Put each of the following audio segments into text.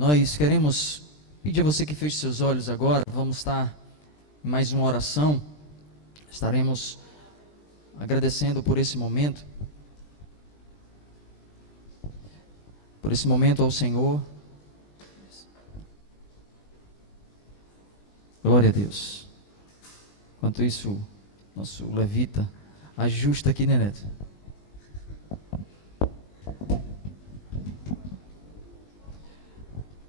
Nós queremos pedir a você que feche seus olhos agora. Vamos estar em mais uma oração. Estaremos agradecendo por esse momento. Por esse momento ao Senhor. Glória a Deus. Enquanto isso, nosso levita ajusta aqui, né, Neto?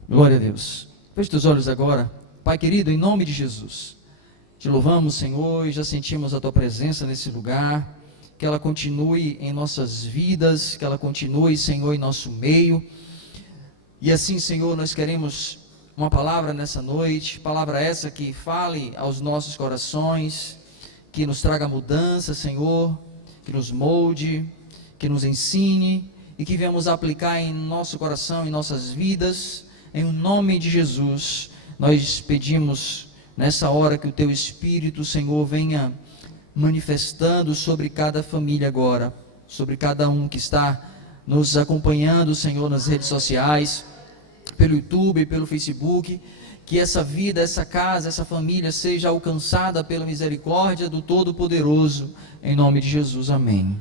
Glória a Deus. Feche os olhos agora. Pai querido, em nome de Jesus, te louvamos, Senhor, e já sentimos a Tua presença nesse lugar. Que ela continue em nossas vidas, que ela continue, Senhor, em nosso meio. E assim, Senhor, nós queremos uma palavra nessa noite, palavra essa que fale aos nossos corações, que nos traga mudança, Senhor, que nos molde, que nos ensine e que venhamos aplicar em nosso coração, em nossas vidas. Em nome de Jesus, nós pedimos nessa hora que o Teu Espírito, Senhor, venha manifestando sobre cada família agora, sobre cada um que está nos acompanhando, Senhor, nas redes sociais, pelo YouTube, pelo Facebook, que essa vida, essa casa, essa família seja alcançada pela misericórdia do Todo-Poderoso, em nome de Jesus, amém.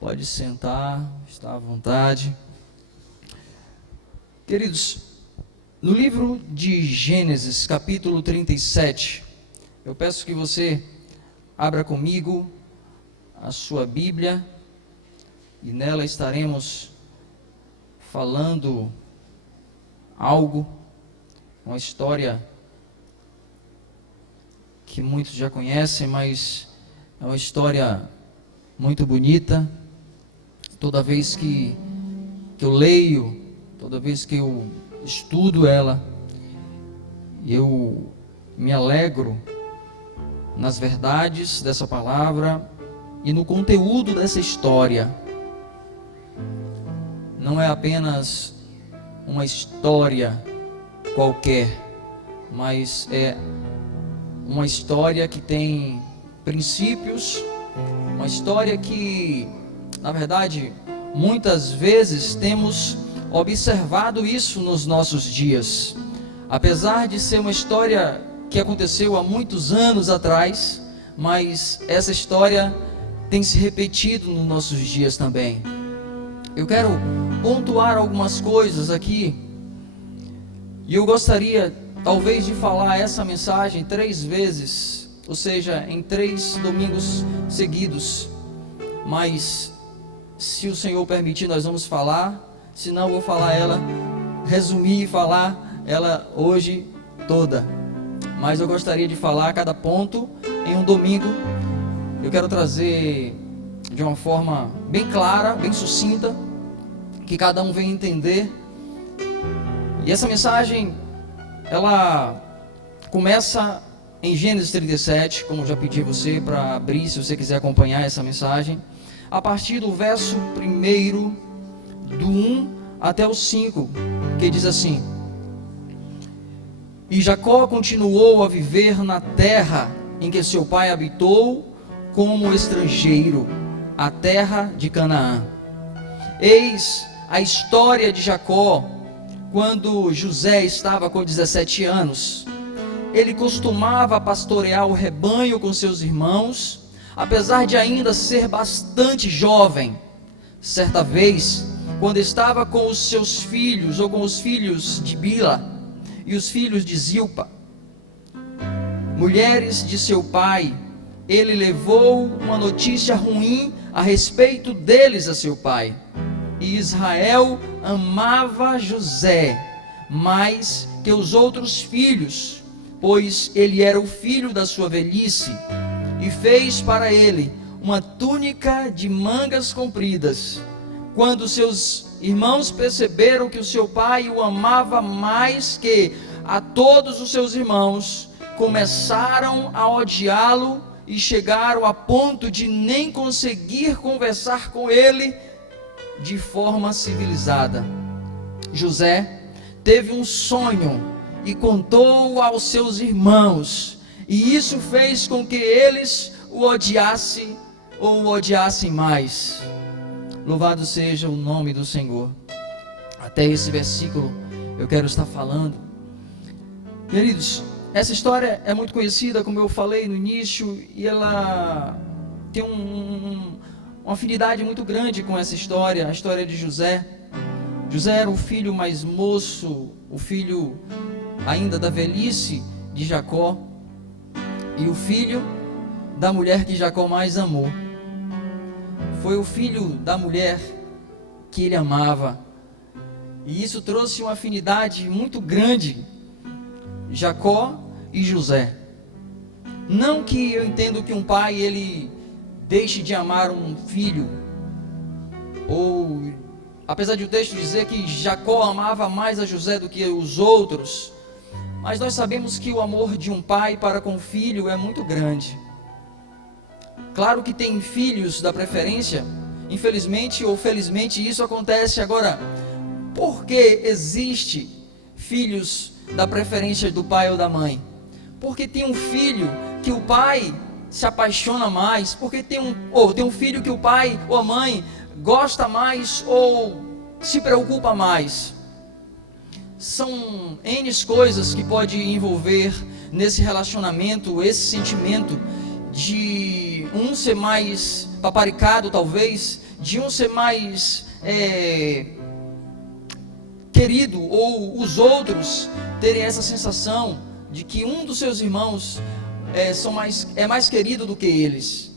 Pode sentar, está à vontade. Queridos, no livro de Gênesis, capítulo 37, eu peço que você abra comigo a sua Bíblia, e nela estaremos falando algo, uma história que muitos já conhecem, mas é uma história muito bonita. Toda vez que eu leio, toda vez que eu estudo ela, eu me alegro nas verdades dessa palavra e no conteúdo dessa história. Não é apenas uma história qualquer, mas é uma história que tem princípios, uma história que, na verdade, muitas vezes temos observado isso nos nossos dias. Apesar de ser uma história que aconteceu há muitos anos atrás, mas essa história tem se repetido nos nossos dias também. Eu quero pontuar algumas coisas aqui, e eu gostaria talvez de falar essa mensagem 3 vezes, ou seja, em 3 domingos seguidos, mas se o Senhor permitir nós vamos falar, senão eu vou falar ela, resumir e falar ela hoje toda, mas eu gostaria de falar cada ponto em um domingo. Eu quero trazer de uma forma bem clara, bem sucinta, que cada um venha entender. E essa mensagem, ela começa em Gênesis 37, como eu já pedi você para abrir, se você quiser acompanhar essa mensagem, a partir do verso 1, do 1 até o 5, que diz assim: E Jacó continuou a viver na terra em que seu pai habitou como estrangeiro, a terra de Canaã. Eis a história de Jacó, quando José estava com 17 anos. Ele costumava pastorear o rebanho com seus irmãos, apesar de ainda ser bastante jovem. Certa vez, quando estava com os seus filhos, ou com os filhos de Bila e os filhos de Zilpa, mulheres de seu pai, ele levou uma notícia ruim a respeito deles a seu pai. E Israel amava José mais que os outros filhos, pois ele era o filho da sua velhice, e fez para ele uma túnica de mangas compridas. Quando seus irmãos perceberam que o seu pai o amava mais que a todos os seus irmãos, começaram a odiá-lo e chegaram a ponto de nem conseguir conversar com ele de forma civilizada. José teve um sonho e contou aos seus irmãos, e isso fez com que eles o odiassem ou o odiassem mais. Louvado seja o nome do Senhor. Até esse versículo eu quero estar falando. Queridos, essa história é muito conhecida, como eu falei no início, e ela tem uma afinidade muito grande com essa história, a história de José. José era o filho mais moço, o filho ainda da velhice de Jacó, e o filho da mulher que Jacó mais amou. Foi o filho da mulher que ele amava, e isso trouxe uma afinidade muito grande, Jacó e José. Não que eu entendo que um pai ele deixe de amar um filho, ou apesar de o texto dizer que Jacó amava mais a José do que os outros, mas nós sabemos que o amor de um pai para com o filho é muito grande. Claro que tem filhos da preferência, infelizmente ou felizmente isso acontece. Agora, por que existe filhos da preferência do pai ou da mãe? Porque tem um filho que o pai se apaixona mais, porque tem um filho que o pai ou a mãe gosta mais ou se preocupa mais. São N coisas que pode envolver nesse relacionamento, esse sentimento de um ser mais paparicado talvez, de um ser mais querido, ou os outros terem essa sensação de que um dos seus irmãos é mais querido do que eles.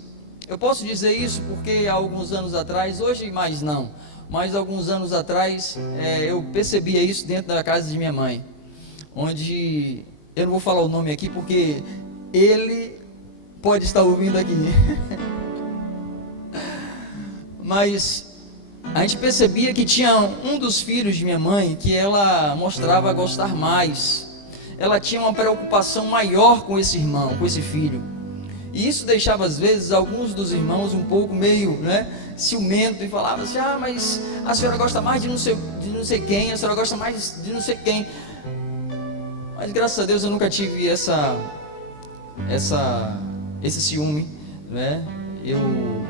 Eu posso dizer isso porque há alguns anos atrás, hoje mais não, mas alguns anos atrás eu percebia isso dentro da casa de minha mãe, onde eu não vou falar o nome aqui porque ele pode estar ouvindo aqui. Mas a gente percebia que tinha um dos filhos de minha mãe que ela mostrava gostar mais. Ela tinha uma preocupação maior com esse irmão, com esse filho. E isso deixava às vezes alguns dos irmãos um pouco meio, ciumento, e falava assim: ah, mas a senhora gosta mais de não sei quem, a senhora gosta mais de não sei quem. Mas graças a Deus eu nunca tive esse ciúme, Eu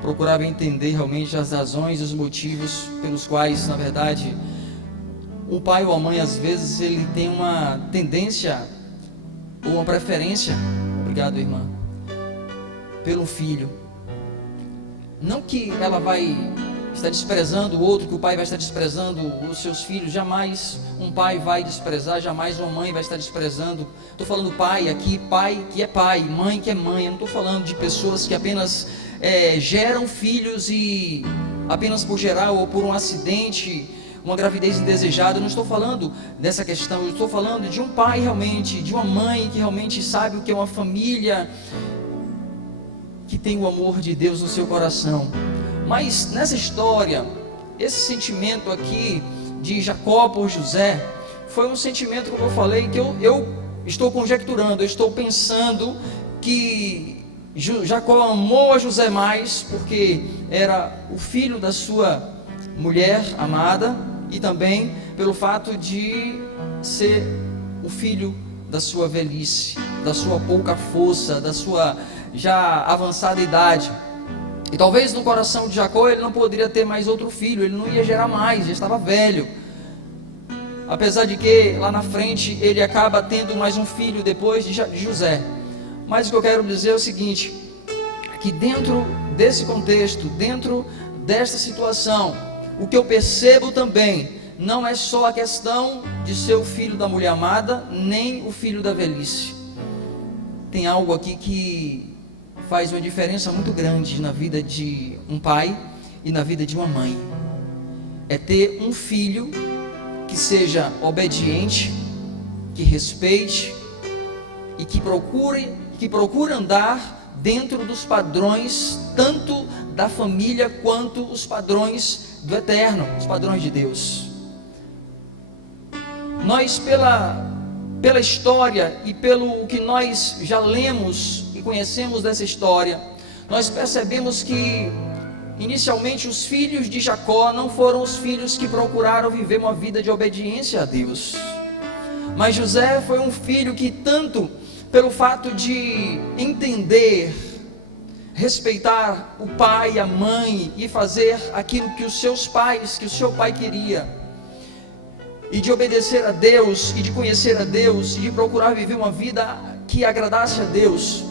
procurava entender realmente as razões e os motivos pelos quais, na verdade, o pai ou a mãe, às vezes, ele tem uma tendência ou uma preferência, obrigado, irmã, pelo filho. Não que ela vai estar desprezando o outro, que o pai vai estar desprezando os seus filhos. Jamais um pai vai desprezar, jamais uma mãe vai estar desprezando. Estou falando pai aqui, pai que é pai, mãe que é mãe. Eu não estou falando de pessoas que apenas geram filhos e apenas por gerar ou por um acidente, uma gravidez indesejada. Eu não estou falando dessa questão. Eu estou falando de um pai realmente, de uma mãe que realmente sabe o que é uma família, que tem o amor de Deus no seu coração. Mas nessa história, esse sentimento aqui de Jacó por José, foi um sentimento, como eu falei, que eu estou conjecturando, eu estou pensando que Jacó amou a José mais, porque era o filho da sua mulher amada, e também pelo fato de ser o filho da sua velhice, da sua pouca força, da sua já avançada idade. E talvez no coração de Jacó ele não poderia ter mais outro filho, ele não ia gerar mais, já estava velho. Apesar de que lá na frente ele acaba tendo mais um filho depois de José. Mas o que eu quero dizer é o seguinte, que dentro desse contexto, dentro desta situação, o que eu percebo também, não é só a questão de ser o filho da mulher amada, nem o filho da velhice. Tem algo aqui que faz uma diferença muito grande na vida de um pai e na vida de uma mãe. É ter um filho que seja obediente, que respeite e que procure andar dentro dos padrões tanto da família quanto os padrões do eterno, os padrões de Deus. Nós pela história e pelo que nós já lemos e conhecemos dessa história, nós percebemos que inicialmente os filhos de Jacó não foram os filhos que procuraram viver uma vida de obediência a Deus, mas José foi um filho que, tanto pelo fato de entender, respeitar o pai e a mãe e fazer aquilo que o seu pai queria, e de obedecer a Deus, e de conhecer a Deus, e de procurar viver uma vida que agradasse a Deus.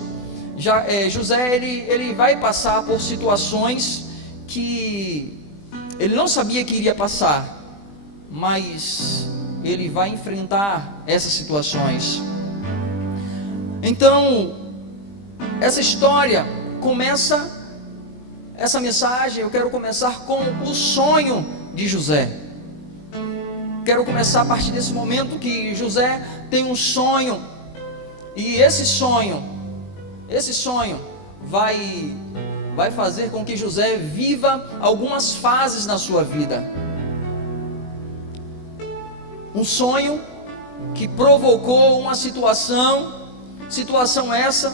José, ele vai passar por situações que ele não sabia que iria passar, mas ele vai enfrentar essas situações. Então, essa história começa, essa mensagem, eu quero começar com o sonho de José. Quero começar a partir desse momento que José tem um sonho, e esse sonho vai fazer com que José viva algumas fases na sua vida. Um sonho que provocou uma situação essa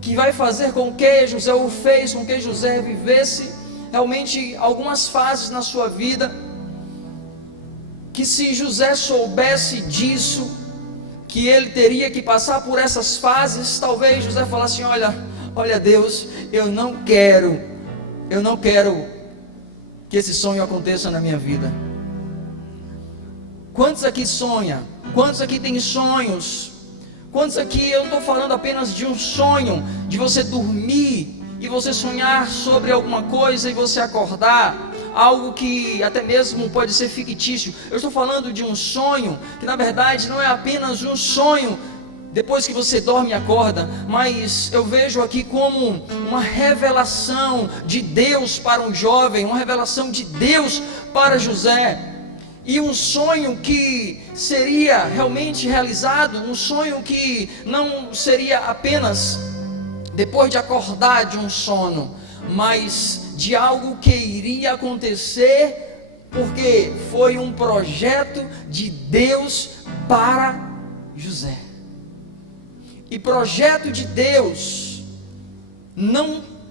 que vai fazer com que José vivesse realmente algumas fases na sua vida, que se José soubesse disso, que ele teria que passar por essas fases, talvez José falasse: olha Deus, eu não quero que esse sonho aconteça na minha vida. Quantos aqui sonham? Quantos aqui têm sonhos? Quantos aqui, eu não estou falando apenas de um sonho, de você dormir e você sonhar sobre alguma coisa e você acordar, algo que até mesmo pode ser fictício. Eu estou falando de um sonho que na verdade não é apenas um sonho depois que você dorme e acorda, mas eu vejo aqui como uma revelação de Deus para um jovem, uma revelação de Deus para José, e um sonho que seria realmente realizado, um sonho que não seria apenas depois de acordar de um sono, mas de algo que iria acontecer, porque foi um projeto de Deus para José. E projeto de Deus,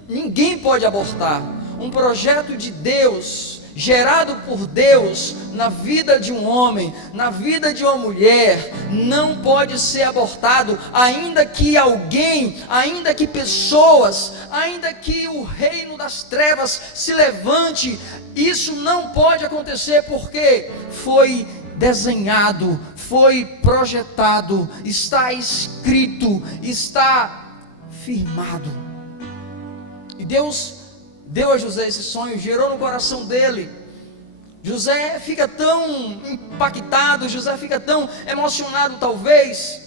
ninguém pode abortar. Um projeto de Deus, gerado por Deus, na vida de um homem, na vida de uma mulher, não pode ser abortado, ainda que alguém, ainda que pessoas, ainda que o reino das trevas se levante, isso não pode acontecer, porque foi desenhado, foi projetado, está escrito, está firmado. E Deus deu a José esse sonho, gerou no coração dele. José fica tão impactado, José fica tão emocionado, talvez,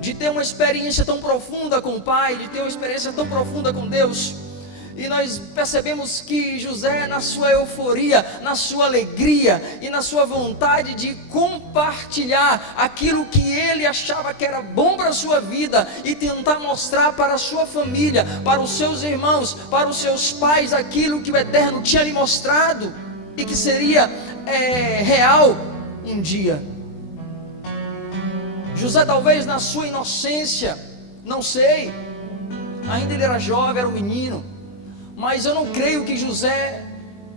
de ter uma experiência tão profunda com o Pai, de ter uma experiência tão profunda com Deus. E nós percebemos que José, na sua euforia, na sua alegria e na sua vontade de compartilhar aquilo que ele achava que era bom para a sua vida e tentar mostrar para a sua família, para os seus irmãos, para os seus pais, aquilo que o Eterno tinha lhe mostrado e que seria real um dia. José, talvez na sua inocência, não sei, ainda ele era jovem, era um menino, mas eu não creio que José,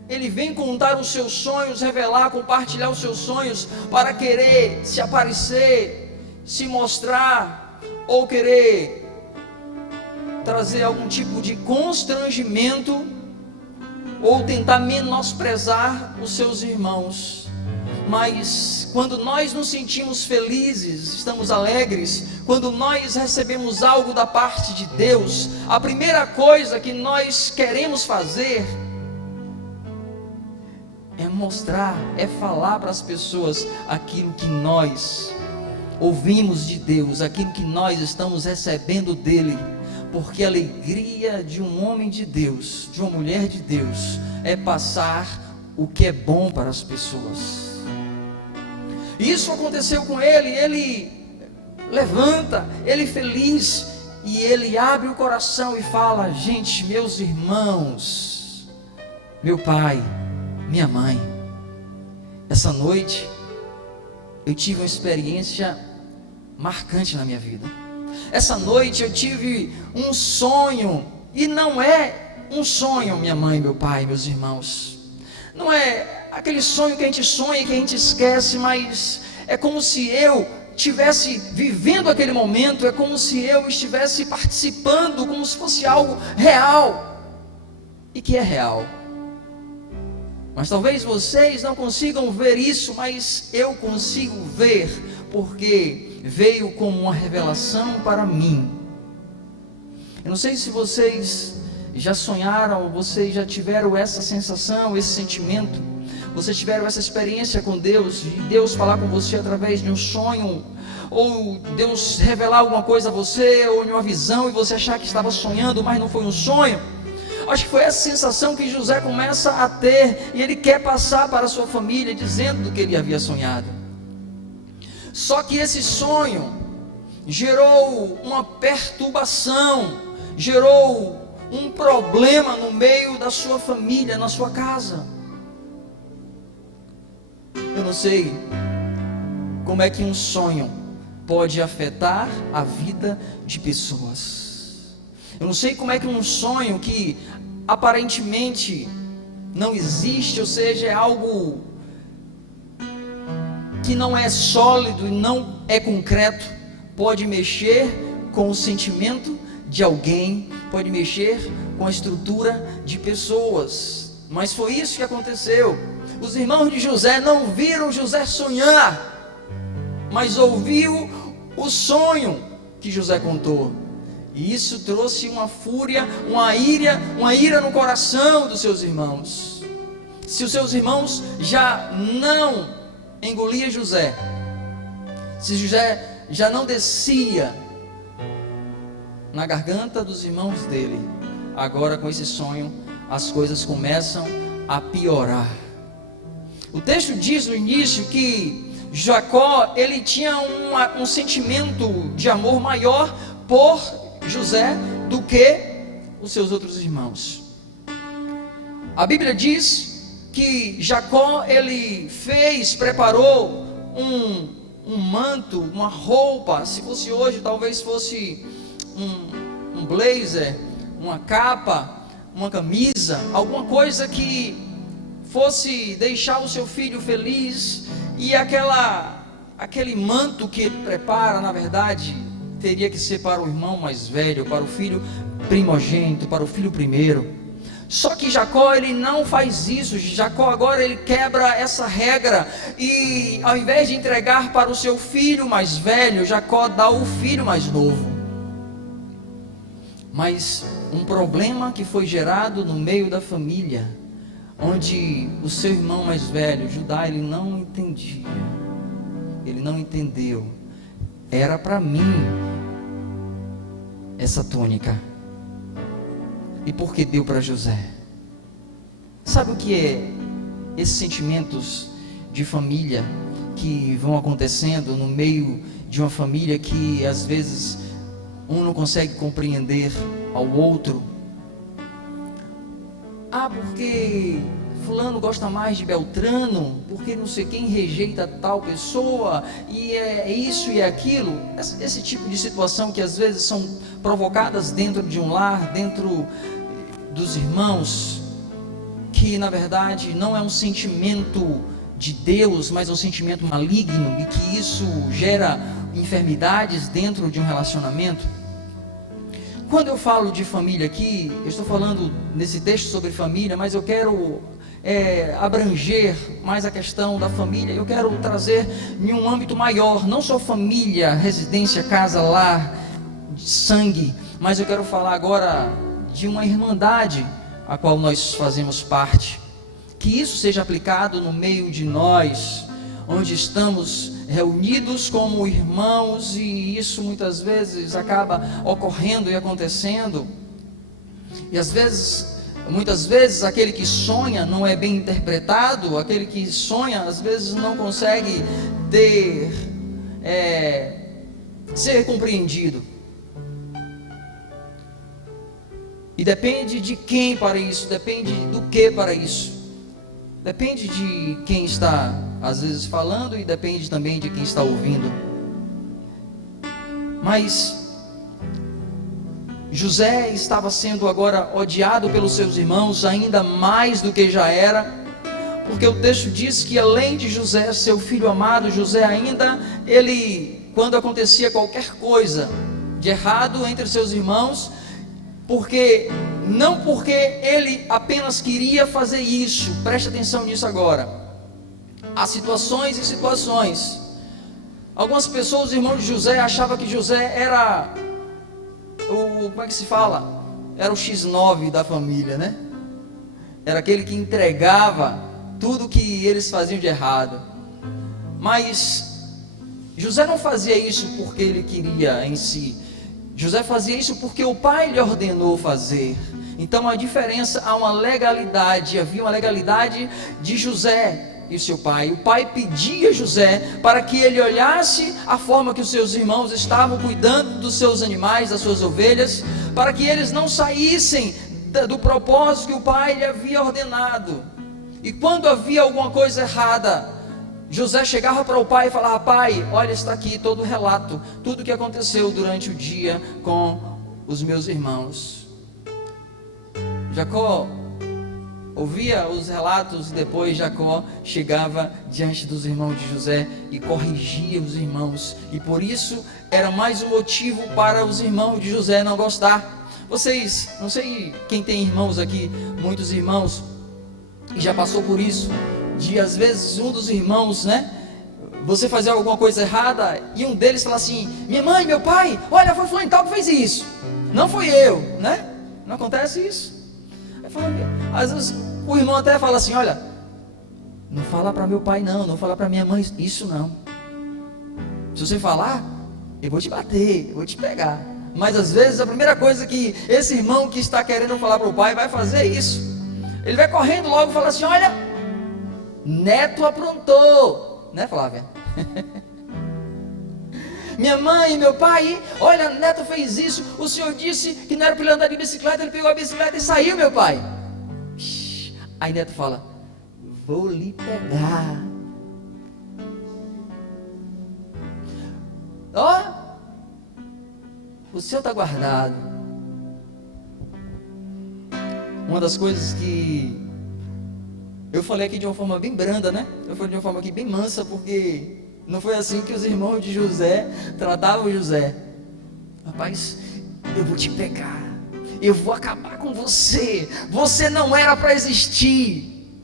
ele vem contar os seus sonhos, revelar, compartilhar os seus sonhos para querer se aparecer, se mostrar, ou querer trazer algum tipo de constrangimento, ou tentar menosprezar os seus irmãos. Mas quando nós nos sentimos felizes, estamos alegres, quando nós recebemos algo da parte de Deus, a primeira coisa que nós queremos fazer é mostrar, é falar para as pessoas aquilo que nós ouvimos de Deus, aquilo que nós estamos recebendo dele, porque a alegria de um homem de Deus, de uma mulher de Deus, é passar o que é bom para as pessoas. Isso aconteceu com ele. Ele levanta, ele feliz, e ele abre o coração e fala: gente, meus irmãos, meu pai, minha mãe, essa noite eu tive uma experiência marcante na minha vida. Essa noite eu tive um sonho, e não é um sonho, minha mãe, meu pai, meus irmãos, não é aquele sonho que a gente sonha e que a gente esquece, mas é como se eu estivesse vivendo aquele momento, é como se eu estivesse participando, como se fosse algo real, e que é real. Mas talvez vocês não consigam ver isso, mas eu consigo ver, porque veio como uma revelação para mim. Eu não sei se vocês já sonharam, vocês já tiveram essa sensação, esse sentimento, vocês tiveram essa experiência com Deus, de Deus falar com você através de um sonho, ou Deus revelar alguma coisa a você, ou em uma visão, e você achar que estava sonhando, mas não foi um sonho. Acho que foi essa sensação que José começa a ter, e ele quer passar para a sua família, dizendo do que ele havia sonhado. Só que esse sonho gerou uma perturbação, gerou um problema no meio da sua família, na sua casa. Eu não sei como é que um sonho pode afetar a vida de pessoas. Eu não sei como é que um sonho que aparentemente não existe, ou seja, é algo que não é sólido e não é concreto, pode mexer com o sentimento de alguém, pode mexer com a estrutura de pessoas. Mas foi isso que aconteceu. Os irmãos de José não viram José sonhar, mas ouviu o sonho que José contou. E isso trouxe uma fúria, uma ira no coração dos seus irmãos. Se os seus irmãos já não engoliam José, se José já não descia na garganta dos irmãos dele, agora com esse sonho as coisas começam a piorar. O texto diz no início que Jacó, ele tinha um sentimento de amor maior por José do que os seus outros irmãos. A Bíblia diz que Jacó, ele preparou um manto, uma roupa. Se fosse hoje, talvez fosse um blazer, uma capa, uma camisa, alguma coisa que fosse deixar o seu filho feliz. E aquele manto que ele prepara, na verdade, teria que ser para o irmão mais velho, para o filho primogênito, para o filho primeiro. Só que Jacó, ele não faz isso. Jacó agora ele quebra essa regra, e ao invés de entregar para o seu filho mais velho, Jacó dá o filho mais novo. Mas um problema que foi gerado no meio da família, onde o seu irmão mais velho, Judá, ele não entendia, ele não entendeu. Era para mim essa túnica, e por que deu para José? Sabe o que é esses sentimentos de família que vão acontecendo no meio de uma família, que às vezes um não consegue compreender ao outro? Porque fulano gosta mais de Beltrano, porque não sei quem rejeita tal pessoa, e é isso e é aquilo. Esse tipo de situação que às vezes são provocadas dentro de um lar, dentro dos irmãos, que na verdade não é um sentimento de Deus, mas é um sentimento maligno, e que isso gera enfermidades dentro de um relacionamento. Quando eu falo de família aqui, eu estou falando nesse texto sobre família, mas eu quero abranger mais a questão da família. Eu quero trazer em um âmbito maior, não só família, residência, casa, lar, sangue, mas eu quero falar agora de uma irmandade a qual nós fazemos parte. Que isso seja aplicado no meio de nós, onde estamos reunidos como irmãos, e isso muitas vezes acaba ocorrendo e acontecendo. E muitas vezes aquele que sonha não é bem interpretado, aquele que sonha às vezes não consegue ser compreendido. E depende de quem para isso, depende do que para isso. Depende de quem está às vezes falando, e depende também de quem está ouvindo. Mas José estava sendo agora odiado pelos seus irmãos, ainda mais do que já era, porque o texto diz que além de José, seu filho amado, José ainda, quando acontecia qualquer coisa de errado entre seus irmãos, porque não porque ele apenas queria fazer isso, preste atenção nisso agora. Há situações e situações. Algumas pessoas, os irmãos de José, achavam que José era como é que se fala? Era o X9 da família, né? Era aquele que entregava tudo que eles faziam de errado. Mas José não fazia isso porque ele queria em si. José fazia isso porque o pai lhe ordenou fazer. Então a diferença, há uma legalidade, havia uma legalidade de José e seu pai. O pai pedia a José para que ele olhasse a forma que os seus irmãos estavam cuidando dos seus animais, das suas ovelhas, para que eles não saíssem do propósito que o pai lhe havia ordenado. E quando havia alguma coisa errada, José chegava para o pai e falava: pai, olha, está aqui todo o relato, tudo o que aconteceu durante o dia com os meus irmãos. Jacó ouvia os relatos e depois Jacó chegava diante dos irmãos de José e corrigia os irmãos. E por isso era mais um motivo para os irmãos de José não gostar. Vocês, não sei quem tem irmãos aqui, muitos irmãos, e já passou por isso, de às vezes um dos irmãos, né, você fazer alguma coisa errada e um deles falar assim: minha mãe, meu pai, olha, foi fulano tal que fez isso, não fui eu, né? Não acontece isso? Às vezes o irmão até fala assim: olha, não fala para meu pai não, não fala para minha mãe isso não. Se você falar, eu vou te bater, eu vou te pegar. Mas às vezes a primeira coisa que esse irmão que está querendo falar para o pai vai fazer é isso. Ele vai correndo logo e fala assim: olha, neto aprontou, né, Flávia? Minha mãe, meu pai, olha, neto fez isso. O senhor disse que não era para ele andar de bicicleta, ele pegou a bicicleta e saiu, meu pai. Aí neto fala: vou lhe pegar. Ó, o seu está guardado. Uma das coisas que eu falei aqui de uma forma bem branda, né? Eu falei de uma forma aqui bem mansa, porque não foi assim que os irmãos de José tratavam José. Rapaz, eu vou te pegar, eu vou acabar com você. Você não era para existir.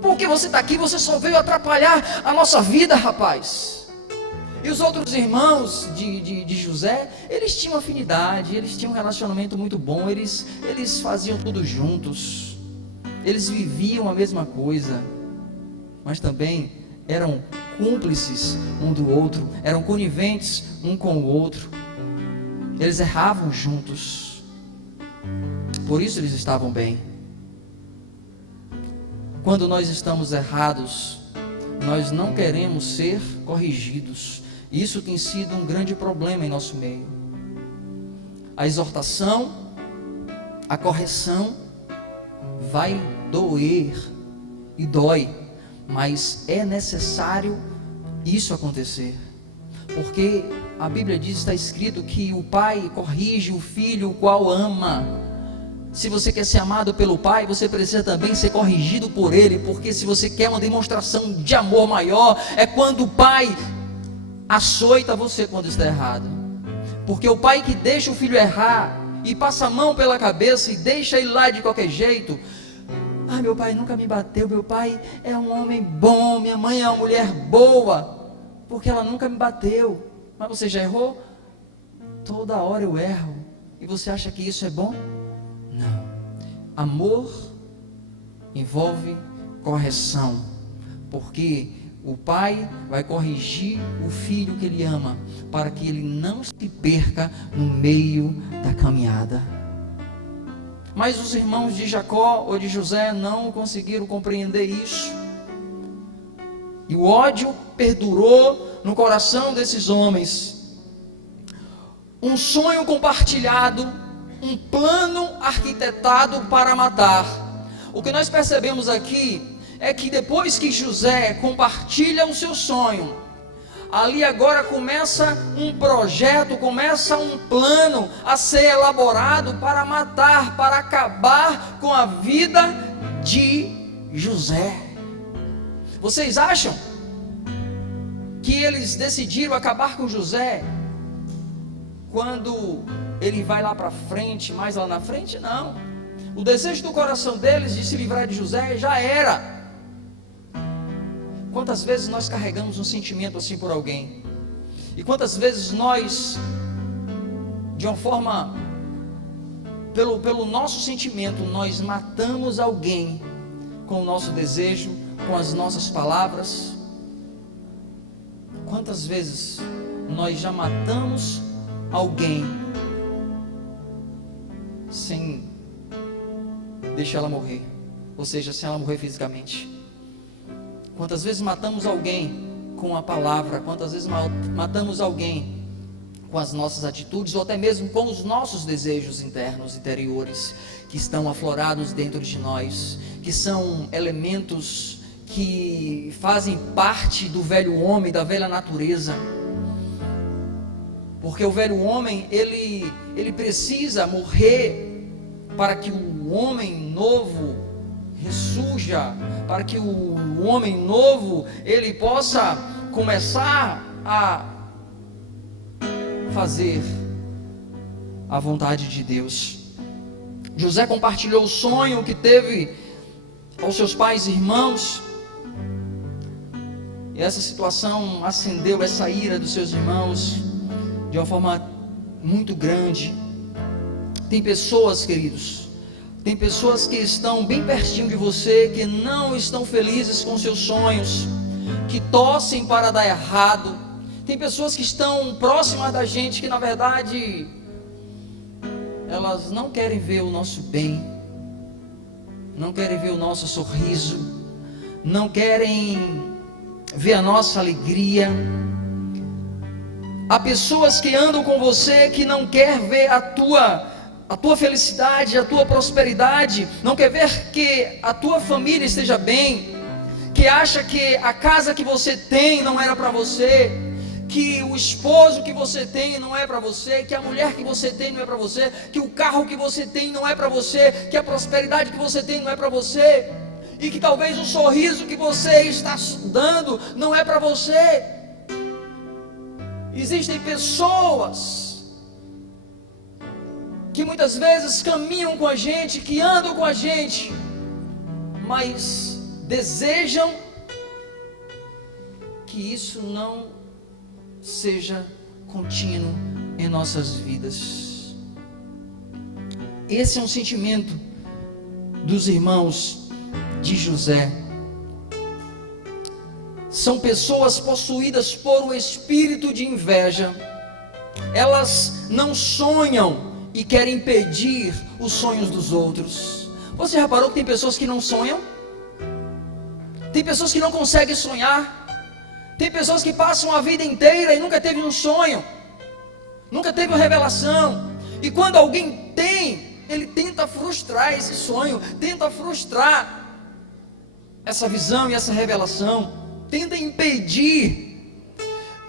Porque você está aqui, você só veio atrapalhar a nossa vida, rapaz. E os outros irmãos de José, eles tinham afinidade, eles tinham um relacionamento muito bom, eles faziam tudo juntos, eles viviam a mesma coisa, mas também eram cúmplices um do outro, eram coniventes um com o outro, eles erravam juntos, por isso eles estavam bem. Quando nós estamos errados, nós não queremos ser corrigidos. Isso tem sido um grande problema em nosso meio. A exortação, a correção vai doer e dói, mas é necessário isso acontecer, porque a Bíblia diz, está escrito que o pai corrige o filho o qual ama. Se você quer ser amado pelo pai, você precisa também ser corrigido por ele, porque se você quer uma demonstração de amor maior, é quando o pai açoita você quando está errado. Porque o pai que deixa o filho errar e passa a mão pela cabeça e deixa ele lá de qualquer jeito: ah, meu pai nunca me bateu, meu pai é um homem bom, minha mãe é uma mulher boa, porque ela nunca me bateu. Mas você já errou? Toda hora eu erro. E você acha que isso é bom? Não. Amor envolve correção, porque o pai vai corrigir o filho que ele ama, para que ele não se perca no meio da caminhada. Mas os irmãos de Jacó ou de José não conseguiram compreender isso, e o ódio perdurou no coração desses homens. Um sonho compartilhado, um plano arquitetado para matar. O que nós percebemos aqui é que depois que José compartilha o seu sonho, ali agora começa um projeto, começa um plano a ser elaborado para matar, para acabar com a vida de José. Vocês acham que eles decidiram acabar com José quando ele vai lá para frente, mais lá na frente? Não. O desejo do coração deles de se livrar de José já era. Quantas vezes nós carregamos um sentimento assim por alguém? E quantas vezes nós, de uma forma, pelo nosso sentimento, nós matamos alguém com o nosso desejo, com as nossas palavras? Quantas vezes nós já matamos alguém sem deixar ela morrer, ou seja, sem ela morrer fisicamente? Quantas vezes matamos alguém com a palavra? Quantas vezes matamos alguém com as nossas atitudes, ou até mesmo com os nossos desejos internos, interiores, que estão aflorados dentro de nós, que são elementos que fazem parte do velho homem, da velha natureza? Porque o velho homem, ele precisa morrer para que o homem novo ressurja, para que o homem novo, ele possa começar a fazer a vontade de Deus. José compartilhou o sonho que teve aos seus pais e irmãos, e essa situação acendeu essa ira dos seus irmãos de uma forma muito grande. Tem pessoas, queridos, tem pessoas que estão bem pertinho de você, que não estão felizes com seus sonhos, que torcem para dar errado. Tem pessoas que estão próximas da gente, que na verdade elas não querem ver o nosso bem, não querem ver o nosso sorriso, não querem ver a nossa alegria. Há pessoas que andam com você, que não quer ver a tua felicidade, a tua prosperidade, não quer ver que a tua família esteja bem, que acha que a casa que você tem não era para você, que o esposo que você tem não é para você, que a mulher que você tem não é para você, que o carro que você tem não é para você, que a prosperidade que você tem não é para você, e que talvez o sorriso que você está dando não é para você. Existem pessoas que muitas vezes caminham com a gente, que andam com a gente, mas desejam que isso não seja contínuo em nossas vidas. Esse é um sentimento dos irmãos de José. São pessoas possuídas por um espírito de inveja. Elas não sonham e querem impedir os sonhos dos outros. Você reparou que tem pessoas que não sonham? Tem pessoas que não conseguem sonhar. Tem pessoas que passam a vida inteira e nunca teve um sonho, nunca teve uma revelação. E quando alguém tem, ele tenta frustrar esse sonho, tenta frustrar essa visão e essa revelação, tenta impedir.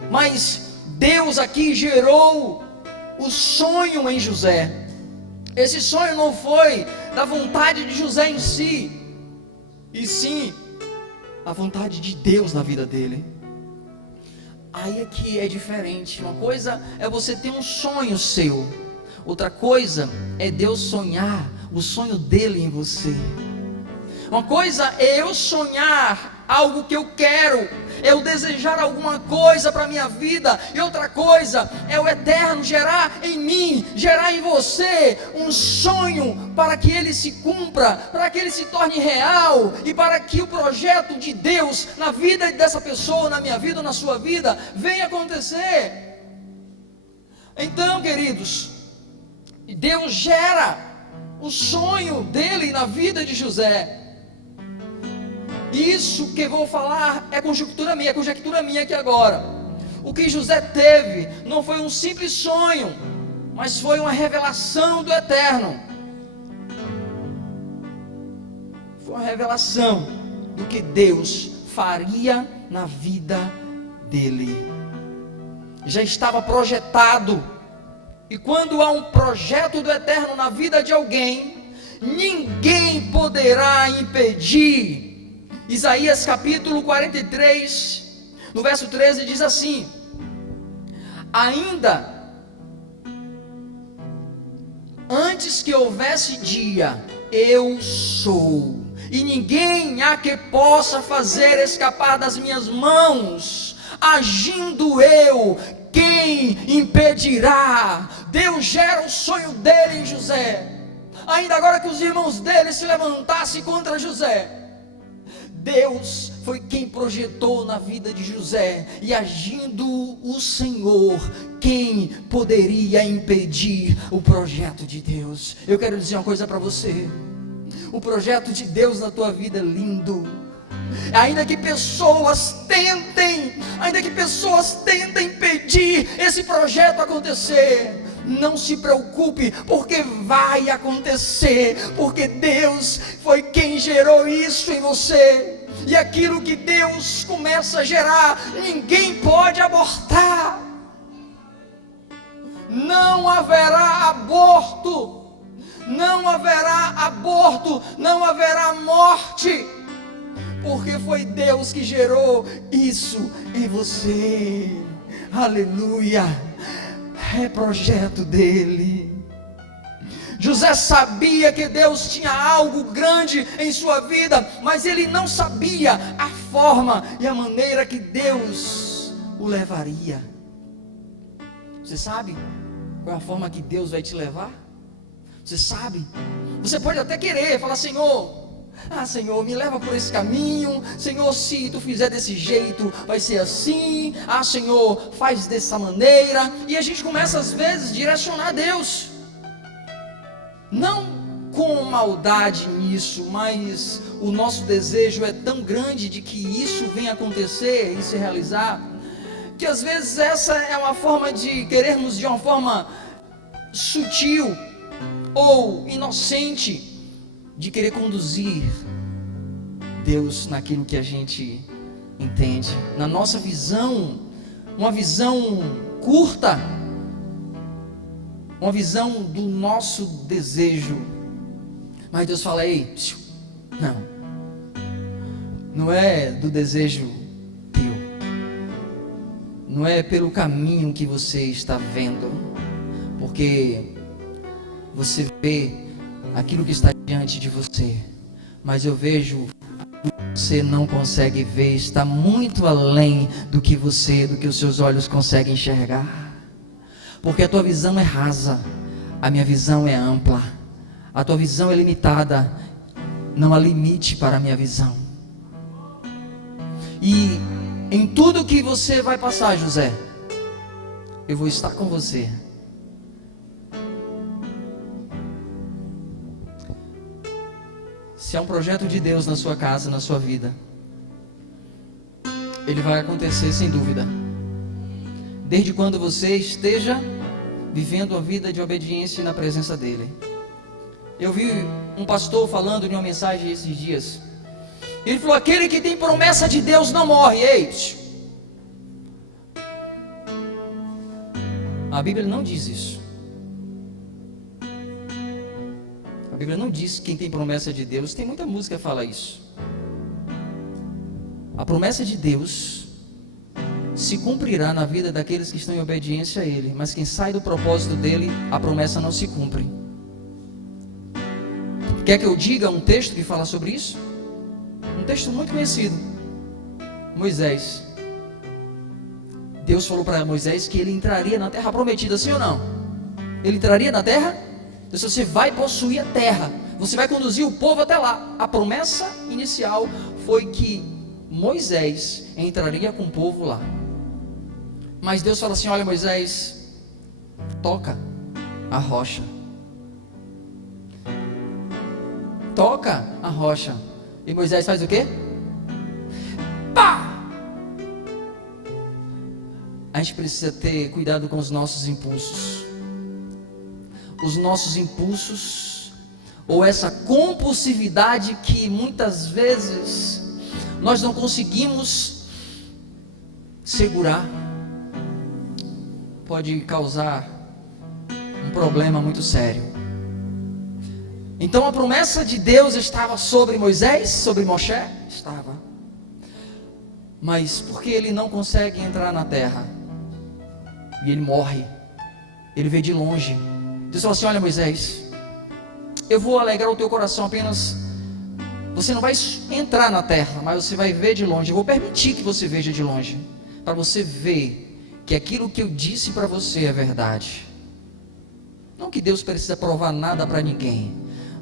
Mas Deus aqui gerou o sonho em José. Esse sonho não foi da vontade de José em si, e sim a vontade de Deus na vida dele. Aí é que é diferente. Uma coisa é você ter um sonho seu, outra coisa é Deus sonhar o sonho dele em você. Uma coisa é eu sonhar algo que eu quero, eu desejar alguma coisa para a minha vida, e outra coisa é o Eterno gerar em mim, gerar em você um sonho para que ele se cumpra, para que ele se torne real, e para que o projeto de Deus na vida dessa pessoa, na minha vida ou na sua vida, venha acontecer. Então, queridos, Deus gera o sonho dele na vida de José. Isso que eu vou falar é conjectura minha aqui agora. O que José teve não foi um simples sonho, mas foi uma revelação do Eterno. Foi uma revelação do que Deus faria na vida dele. Já estava projetado. E quando há um projeto do Eterno na vida de alguém, ninguém poderá impedir. Isaías capítulo 43, no verso 13 diz assim: ainda antes que houvesse dia, eu sou, e ninguém há que possa fazer escapar das minhas mãos. Agindo eu, quem impedirá? Deus gera o sonho dele em José. Ainda agora que os irmãos dele se levantassem contra José, Deus foi quem projetou na vida de José, e agindo o Senhor, quem poderia impedir o projeto de Deus? Eu quero dizer uma coisa para você: o projeto de Deus na tua vida é lindo. Ainda que pessoas tentem impedir esse projeto acontecer, não se preocupe, porque vai acontecer, porque Deus foi quem gerou isso em você, e aquilo que Deus começa a gerar, ninguém pode abortar. Não haverá aborto, não haverá morte, porque foi Deus que gerou isso em você. Aleluia, é projeto dele. José sabia que Deus tinha algo grande em sua vida, mas ele não sabia a forma e a maneira que Deus o levaria. Você sabe qual é a forma que Deus vai te levar? Você sabe? Você pode até querer falar: Senhor, Senhor, me leva por esse caminho. Senhor, se tu fizer desse jeito, vai ser assim. Senhor, faz dessa maneira. E a gente começa às vezes a direcionar a Deus, não com maldade nisso, mas o nosso desejo é tão grande de que isso venha acontecer e se realizar, que às vezes essa é uma forma de querermos de uma forma sutil ou inocente de querer conduzir Deus naquilo que a gente entende, na nossa visão, uma visão curta, uma visão do nosso desejo. Mas Deus fala: ei, não é do desejo teu, não é pelo caminho que você está vendo, porque você vê aquilo que está diante de você, mas eu vejo o que você não consegue ver, está muito além do que os seus olhos conseguem enxergar, porque a tua visão é rasa, a minha visão é ampla. A tua visão é limitada, não há limite para a minha visão. E em tudo que você vai passar, José, eu vou estar com você. Se há um projeto de Deus na sua casa, na sua vida, ele vai acontecer sem dúvida, desde quando você esteja vivendo uma vida de obediência na presença dele. Eu vi um pastor falando de uma mensagem esses dias. Ele falou: aquele que tem promessa de Deus não morre. Ei, a Bíblia não diz isso. A Bíblia não diz quem tem promessa de Deus. Tem muita música que fala isso. A promessa de Deus se cumprirá na vida daqueles que estão em obediência a Ele, mas quem sai do propósito dele, a promessa não se cumpre. Quer que eu diga um texto que fala sobre isso? Um texto muito conhecido. Moisés. Deus falou para Moisés que ele entraria na terra prometida, sim ou não? Ele entraria na terra? Então, você vai possuir a terra, você vai conduzir o povo até lá. A promessa inicial foi que Moisés entraria com o povo lá. Mas Deus fala assim: olha, Moisés, toca a rocha. Toca a rocha. E Moisés faz o quê? Pá! A gente precisa ter cuidado com os nossos impulsos. Os nossos impulsos, ou essa compulsividade que muitas vezes nós não conseguimos segurar, pode causar um problema muito sério. Então a promessa de Deus estava sobre Moisés, sobre Moshe? Estava. Mas porque ele não consegue entrar na terra, e ele morre, ele vê de longe. Deus falou assim: olha, Moisés, eu vou alegrar o teu coração apenas. Você não vai entrar na terra, mas você vai ver de longe. Eu vou permitir que você veja de longe, para você ver que aquilo que eu disse para você é verdade. Não que Deus precisa provar nada para ninguém,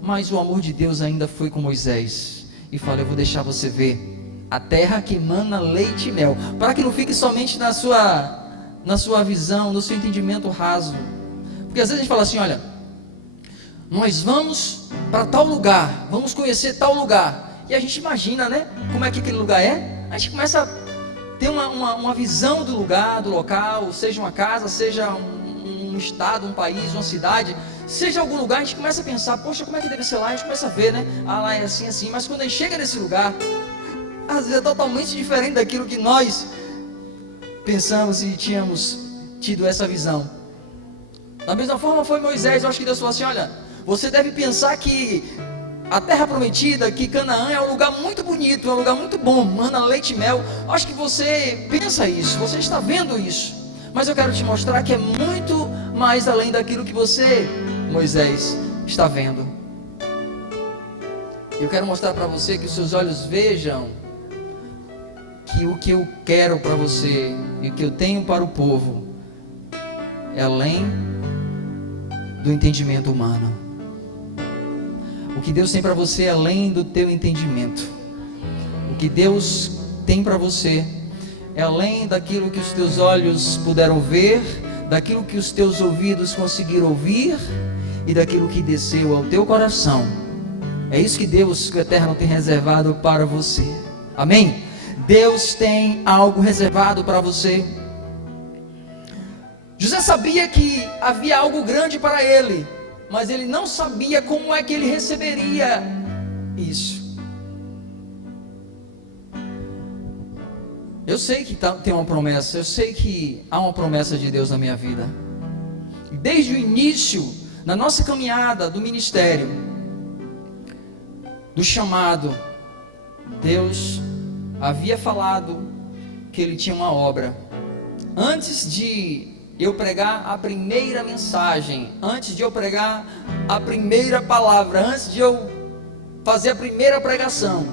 mas o amor de Deus ainda foi com Moisés e fala: eu vou deixar você ver a terra que emana leite e mel, para que não fique somente na sua visão, no seu entendimento raso. Porque às vezes a gente fala assim: olha, nós vamos para tal lugar, vamos conhecer tal lugar, e a gente imagina, né, como é que aquele lugar é. A gente começa a ter uma visão do lugar, do local, seja uma casa, seja um estado, um país, uma cidade, seja algum lugar. A gente começa a pensar: poxa, como é que deve ser lá? A gente começa a ver, né, ah, lá é assim, assim. Mas quando a gente chega nesse lugar, às vezes é totalmente diferente daquilo que nós pensamos e tínhamos tido essa visão. Da mesma forma foi Moisés. Eu acho que Deus falou assim: olha, você deve pensar que a terra prometida, que Canaã é um lugar muito bonito, é um lugar muito bom, mana leite e mel. Eu acho que você pensa isso, você está vendo isso, mas eu quero te mostrar que é muito mais além daquilo que você, Moisés, está vendo. Eu quero mostrar para você que os seus olhos vejam que o que eu quero para você e o que eu tenho para o povo é além do entendimento humano. O que Deus tem para você é além do teu entendimento. O que Deus tem para você é além daquilo que os teus olhos puderam ver, daquilo que os teus ouvidos conseguiram ouvir e daquilo que desceu ao teu coração. É isso que Deus, o Eterno, tem reservado para você. Amém? Deus tem algo reservado para você. José sabia que havia algo grande para ele, mas ele não sabia como é que ele receberia isso. Eu sei que tem uma promessa, eu sei que há uma promessa de Deus na minha vida. Desde o início, na nossa caminhada do ministério, do chamado, Deus havia falado que Ele tinha uma obra. Antes de eu pregar a primeira mensagem, antes de eu pregar a primeira palavra, antes de eu fazer a primeira pregação,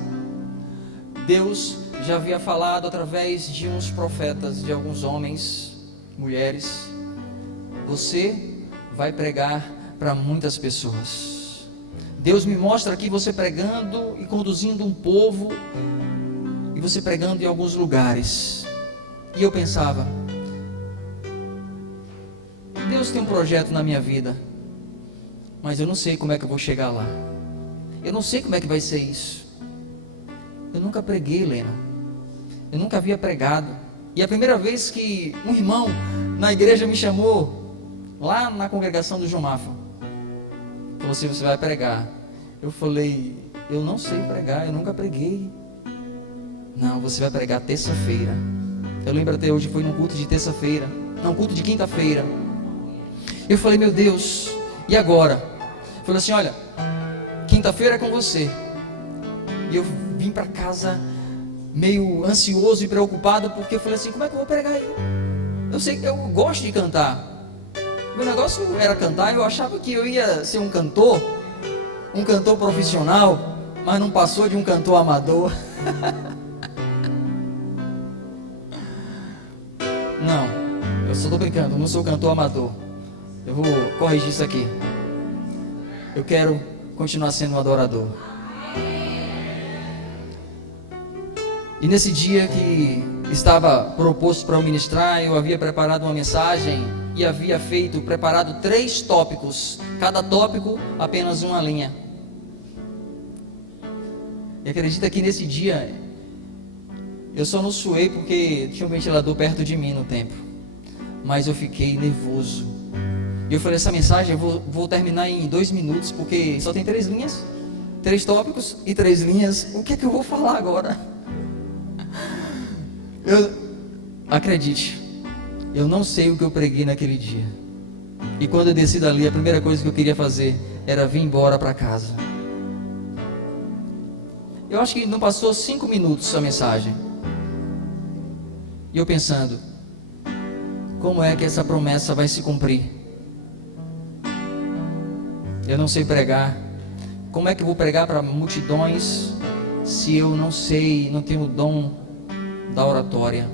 Deus já havia falado através de uns profetas, de alguns homens, mulheres: você vai pregar para muitas pessoas. Deus me mostra aqui você pregando e conduzindo um povo, e você pregando em alguns lugares. E eu pensava: Deus tem um projeto na minha vida, mas eu não sei como é que eu vou chegar lá. Eu não sei como é que vai ser isso. Eu nunca preguei, Helena. Eu nunca havia pregado. E a primeira vez que um irmão na igreja me chamou, lá na congregação do João Mafa, falou assim: você vai pregar. Eu falei: eu não sei pregar, eu nunca preguei. Não, você vai pregar terça-feira. Eu lembro até hoje, foi num culto de terça-feira, não, culto de quinta-feira. Eu falei: meu Deus, e agora? Falei assim: olha, quinta-feira é com você. E eu vim para casa meio ansioso e preocupado, porque eu falei assim: como é que eu vou pregar aí? Eu sei que eu gosto de cantar. Meu negócio era cantar. Eu achava que eu ia ser um cantor profissional, mas não passou de um cantor amador. Não, eu só estou brincando, eu não sou cantor amador. Eu vou corrigir isso aqui. Eu quero continuar sendo um adorador. E nesse dia que estava proposto para eu ministrar, eu havia preparado uma mensagem e havia preparado 3 tópicos, cada tópico apenas uma linha. E acredita que nesse dia eu só não suei porque tinha um ventilador perto de mim no tempo, mas eu fiquei nervoso. E eu falei: essa mensagem eu vou terminar em 2 minutos, porque só tem 3 linhas, 3 tópicos e 3 linhas. O que é que eu vou falar agora? Acredite, eu não sei o que eu preguei naquele dia. E quando eu desci dali, a primeira coisa que eu queria fazer era vir embora para casa. Eu acho que não passou 5 minutos a mensagem, e eu pensando: como é que essa promessa vai se cumprir? Eu não sei pregar, como é que eu vou pregar para multidões se eu não sei, não tenho o dom da oratória?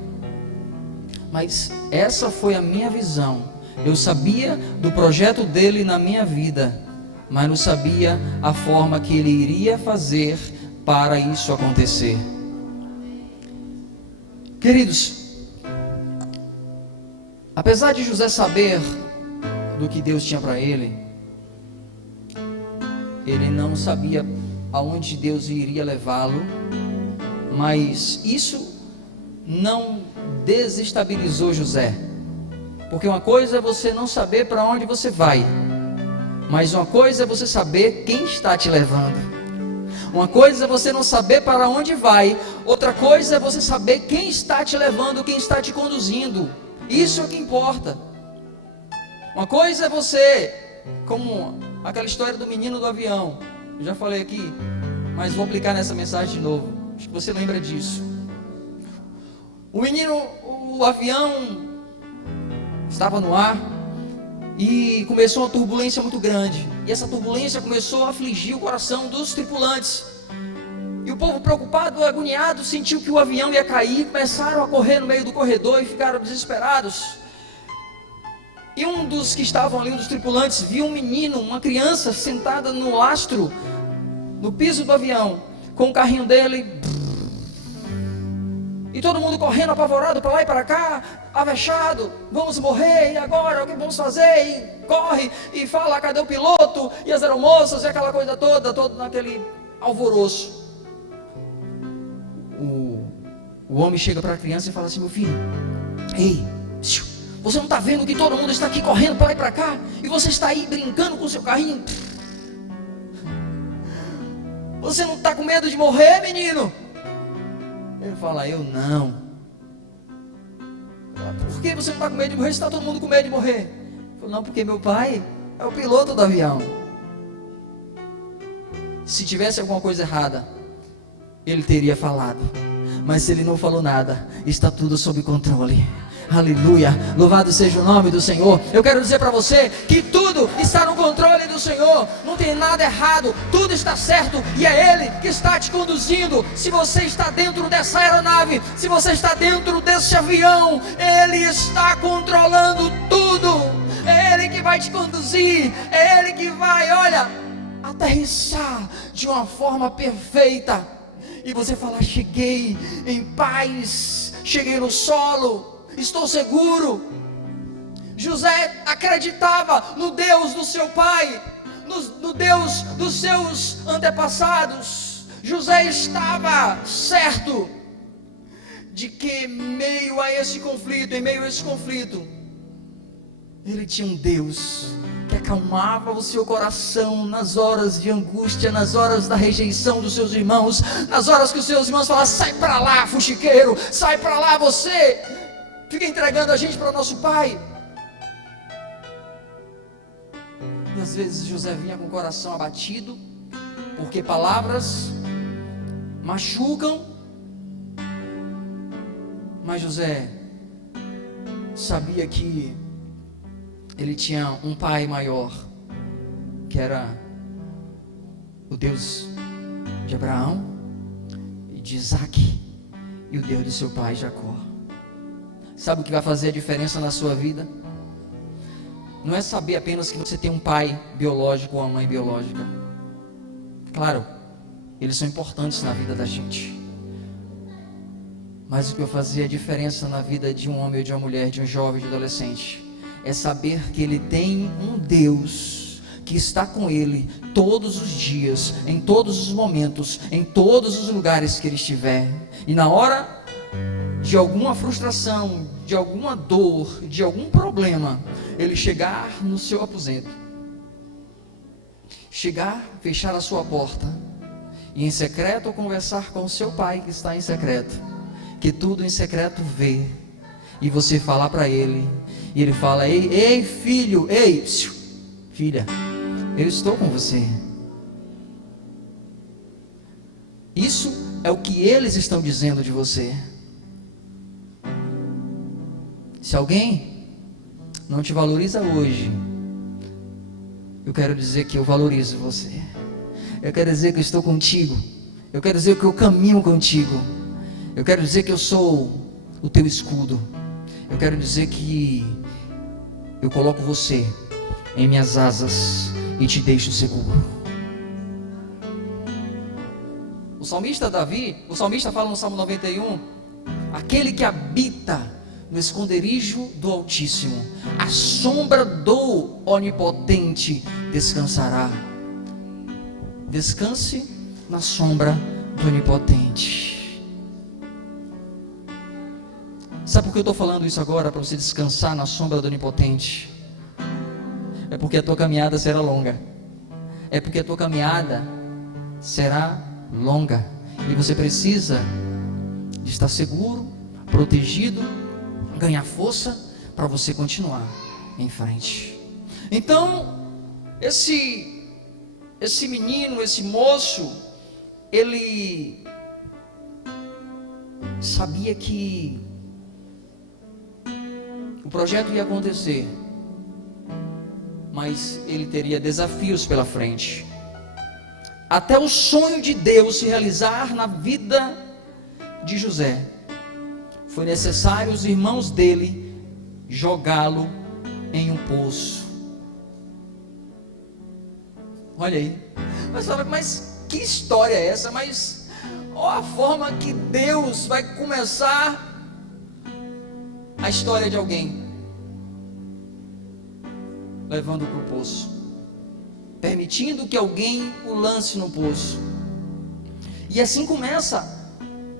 Mas essa foi a minha visão. Eu sabia do projeto dele na minha vida, mas não sabia a forma que ele iria fazer para isso acontecer. Queridos, apesar de José saber do que Deus tinha para ele, ele não sabia aonde Deus iria levá-lo, mas isso não desestabilizou José, porque uma coisa é você não saber para onde você vai, mas uma coisa é você saber quem está te levando. Uma coisa é você não saber para onde vai, outra coisa é você saber quem está te levando, quem está te conduzindo. Isso é o que importa. Uma coisa é você, como aquela história do menino do avião, eu já falei aqui, mas vou aplicar nessa mensagem de novo, acho que você lembra disso. O menino, o avião estava no ar e começou uma turbulência muito grande, e essa turbulência começou a afligir o coração dos tripulantes, e o povo preocupado, agoniado, sentiu que o avião ia cair, começaram a correr no meio do corredor e ficaram desesperados. E um dos que estavam ali, um dos tripulantes, viu um menino, uma criança sentada no lastro, no piso do avião, com o carrinho dele, e todo mundo correndo apavorado para lá e para cá, avexado, vamos morrer, e agora o que vamos fazer? E corre e fala, cadê o piloto? E as aeromoças, e aquela coisa toda, todo naquele alvoroço. O homem chega para a criança e fala assim: meu filho, ei, você não está vendo que todo mundo está aqui correndo para lá e para cá? E você está aí brincando com o seu carrinho? Você não está com medo de morrer, menino? Ele fala: eu não. Por que você não está com medo de morrer? Está todo mundo com medo de morrer? Ele falou: não, porque meu pai é o piloto do avião. Se tivesse alguma coisa errada, ele teria falado. Mas ele não falou nada, está tudo sob controle. Aleluia, louvado seja o nome do Senhor. Eu quero dizer para você que tudo está no controle do Senhor. Não tem nada errado, tudo está certo, e é Ele que está te conduzindo. Se você está dentro dessa aeronave, se você está dentro desse avião, Ele está controlando tudo. É Ele que vai te conduzir, é Ele que vai, olha, aterrissar de uma forma perfeita. E você fala: cheguei em paz, cheguei no solo, estou seguro. José acreditava no Deus do seu pai, no Deus dos seus antepassados. José estava certo de que em meio a esse conflito, ele tinha um Deus que acalmava o seu coração nas horas de angústia, nas horas da rejeição dos seus irmãos, nas horas que os seus irmãos falavam: sai para lá, fuxiqueiro, sai para lá, você fica entregando a gente para o nosso pai. E às vezes José vinha com o coração abatido, porque palavras machucam, mas José sabia que ele tinha um pai maior, que era o Deus de Abraão e de Isaac, e o Deus de seu pai Jacó. Sabe o que vai fazer a diferença na sua vida? Não é saber apenas que você tem um pai biológico ou uma mãe biológica. Claro, eles são importantes na vida da gente, mas o que vai fazer a diferença na vida de um homem ou de uma mulher, de um jovem, de um adolescente, é saber que ele tem um Deus que está com ele todos os dias, em todos os momentos, em todos os lugares que ele estiver. E na hora de alguma frustração, de alguma dor, de algum problema, ele chegar no seu aposento, chegar, fechar a sua porta e em secreto conversar com o seu pai que está em secreto, que tudo em secreto vê, e você falar para ele, e ele fala: ei filho, ei filha, eu estou com você. Isso é o que eles estão dizendo de você. Se alguém não te valoriza hoje, eu quero dizer que eu valorizo você. Eu quero dizer que eu estou contigo. Eu quero dizer que eu caminho contigo. Eu quero dizer que eu sou o teu escudo. Eu quero dizer que eu coloco você em minhas asas e te deixo seguro. O salmista Davi, o salmista fala no Salmo 91: aquele que habita no esconderijo do Altíssimo, à sombra do Onipotente descansará. Descanse na sombra do Onipotente. Sabe por que eu estou falando isso agora? Para você descansar na sombra do Onipotente. É porque a tua caminhada será longa. É porque a tua caminhada será longa. E você precisa de estar seguro, protegido, ganhar força para você continuar em frente. Então, esse menino, esse moço, ele sabia que o projeto ia acontecer, mas ele teria desafios pela frente. Até o sonho de Deus se realizar na vida de José, foi necessário os irmãos dele jogá-lo em um poço. Olha aí, mas que história é essa? Mas olha a forma que Deus vai começar a história de alguém, levando para o poço, permitindo que alguém o lance no poço. E assim começa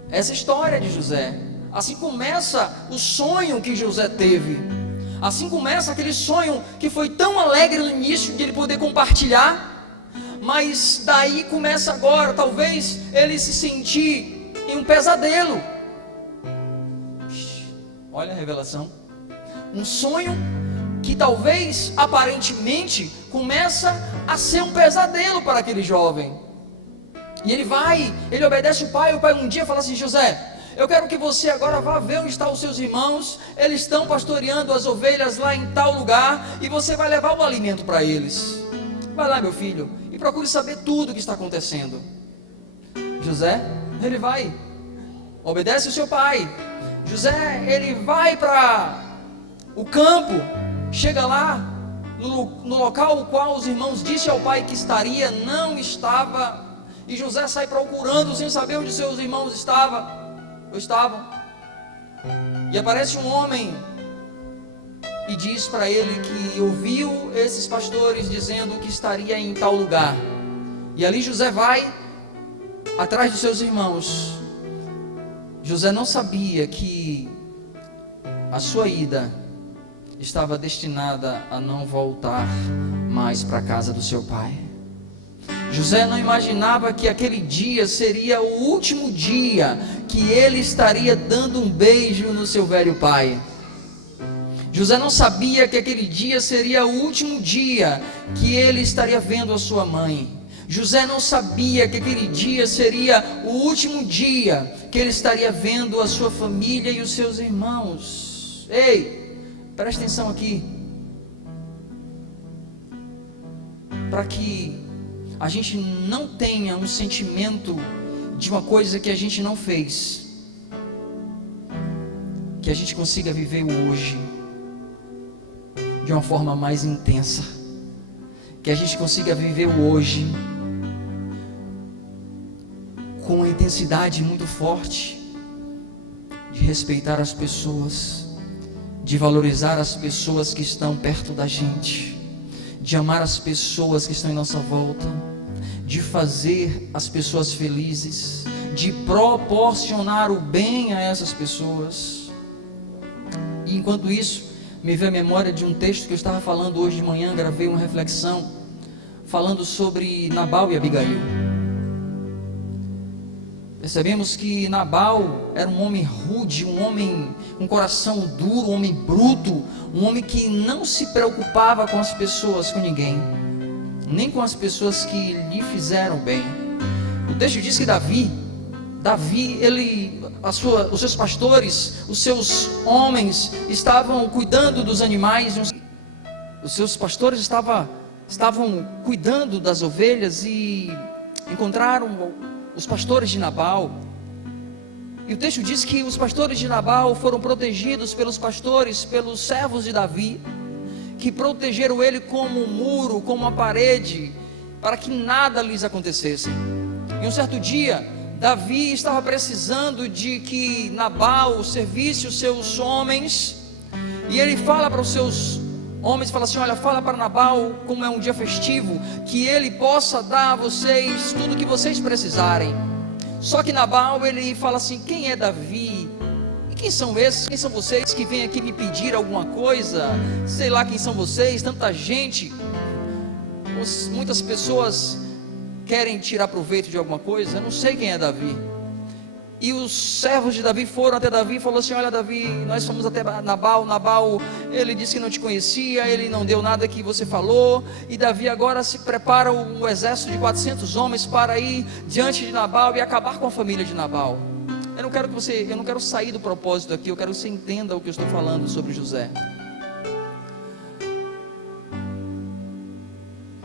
essa história de José. Assim começa o sonho que José teve. Assim começa aquele sonho que foi tão alegre no início de ele poder compartilhar, mas daí começa agora, talvez ele se sentir em um pesadelo. Olha a revelação. Um sonho que talvez aparentemente começa a ser um pesadelo para aquele jovem. E ele obedece o pai um dia fala assim: José, eu quero que você agora vá ver onde estão os seus irmãos. Eles estão pastoreando as ovelhas lá em tal lugar, e você vai levar o alimento para eles. Vai lá, meu filho, e procure saber tudo o que está acontecendo. José, ele vai, obedece o seu pai. José, ele vai para o campo, chega lá, no local o qual os irmãos disseram ao pai que estaria, não estava. E José sai procurando sem saber onde seus irmãos estavam. E aparece um homem e diz para ele que ouviu esses pastores dizendo que estaria em tal lugar. E ali José vai atrás dos seus irmãos. José não sabia que a sua ida estava destinada a não voltar mais para a casa do seu pai. José não imaginava que aquele dia seria o último dia que ele estaria dando um beijo no seu velho pai. José não sabia que aquele dia seria o último dia que ele estaria vendo a sua mãe. José não sabia que aquele dia seria o último dia que ele estaria vendo a sua família e os seus irmãos. Ei, presta atenção aqui. Para que a gente não tenha um sentimento de uma coisa que a gente não fez, que a gente consiga viver o hoje de uma forma mais intensa, que a gente consiga viver o hoje com uma intensidade muito forte, de respeitar as pessoas, de valorizar as pessoas que estão perto da gente, de amar as pessoas que estão em nossa volta, de fazer as pessoas felizes, de proporcionar o bem a essas pessoas. E enquanto isso, me veio a memória de um texto que eu estava falando hoje de manhã. Gravei uma reflexão falando sobre Nabal e Abigail. Percebemos que Nabal era um homem rude, um homem com coração duro, um homem bruto, um homem que não se preocupava com as pessoas, com ninguém, nem com as pessoas que lhe fizeram bem. O texto diz que Davi, os seus pastores, os seus homens estavam cuidando dos animais. Os seus pastores estavam cuidando das ovelhas, e encontraram os pastores de Nabal. E o texto diz que os pastores de Nabal foram protegidos pelos pastores, pelos servos de Davi, que protegeram ele como um muro, como uma parede, para que nada lhes acontecesse. E um certo dia, Davi estava precisando de que Nabal servisse os seus homens, e ele fala para os seus homens, fala assim: olha, fala para Nabal, como é um dia festivo, que ele possa dar a vocês tudo o que vocês precisarem. Só que Nabal, ele fala assim: quem é Davi? E quem são esses? Quem são vocês que vêm aqui me pedir alguma coisa? Sei lá quem são vocês, tanta gente. Muitas pessoas querem tirar proveito de alguma coisa. Eu não sei quem é Davi. E os servos de Davi foram até Davi e falaram assim: olha Davi, nós fomos até Nabal. Nabal, ele disse que não te conhecia, ele não deu nada que você falou. E Davi agora se prepara um exército de 400 homens para ir diante de Nabal e acabar com a família de Nabal. Eu não quero sair do propósito aqui, eu quero que você entenda o que eu estou falando sobre José.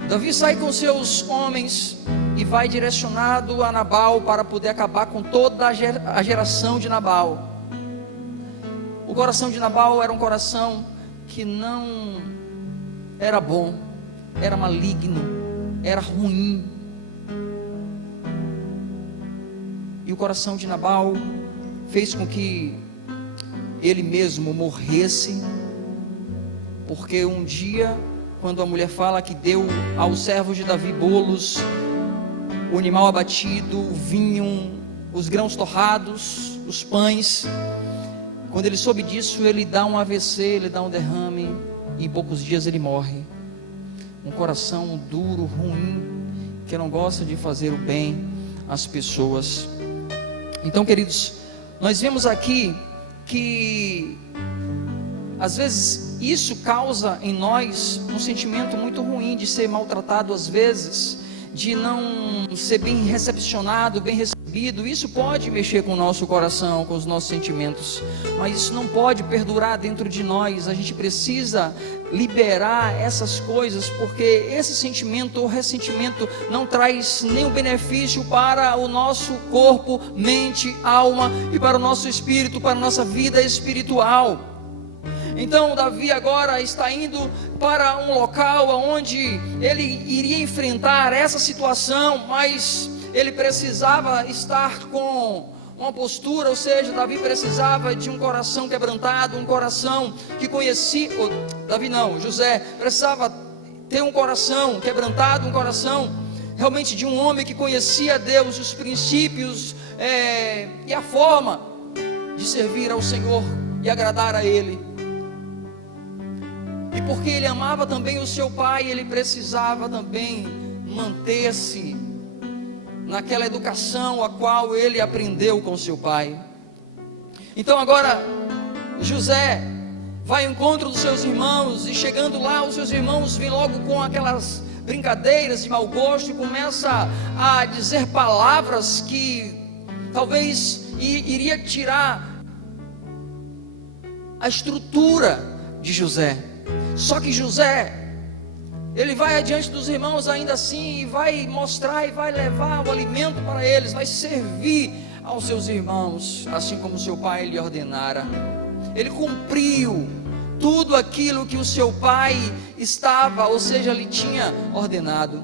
Davi sai com seus homens e vai direcionado a Nabal para poder acabar com toda a geração de Nabal. O coração de Nabal era um coração que não era bom, era maligno, era ruim. E o coração de Nabal fez com que ele mesmo morresse, porque um dia, quando a mulher fala que deu aos servos de Davi bolos, o animal abatido, o vinho, os grãos torrados, os pães, quando ele soube disso, ele dá um AVC, ele dá um derrame, e em poucos dias ele morre. Um coração duro, ruim, que não gosta de fazer o bem às pessoas. Então, queridos, nós vemos aqui que às vezes isso causa em nós um sentimento muito ruim de ser maltratado, às vezes de não ser bem recepcionado, bem recebido. Isso pode mexer com o nosso coração, com os nossos sentimentos, mas isso não pode perdurar dentro de nós. A gente precisa liberar essas coisas, porque esse sentimento ou ressentimento não traz nenhum benefício para o nosso corpo, mente, alma e para o nosso espírito, para a nossa vida espiritual. Então Davi agora está indo para um local onde ele iria enfrentar essa situação, mas ele precisava estar com uma postura, ou seja, Davi precisava de um coração quebrantado, um coração que conhecia, José precisava ter um coração quebrantado, um coração realmente de um homem que conhecia Deus, os princípios e a forma de servir ao Senhor e agradar a Ele. E porque ele amava também o seu pai, ele precisava também manter-se naquela educação a qual ele aprendeu com seu pai. Então agora José vai ao encontro dos seus irmãos, e chegando lá, os seus irmãos vêm logo com aquelas brincadeiras de mau gosto e começa a dizer palavras que talvez iria tirar a estrutura de José. Só que José, ele vai adiante dos irmãos ainda assim, e vai mostrar e vai levar o alimento para eles, vai servir aos seus irmãos, assim como seu pai lhe ordenara. Ele cumpriu tudo aquilo que o seu pai estava, ou seja, lhe tinha ordenado.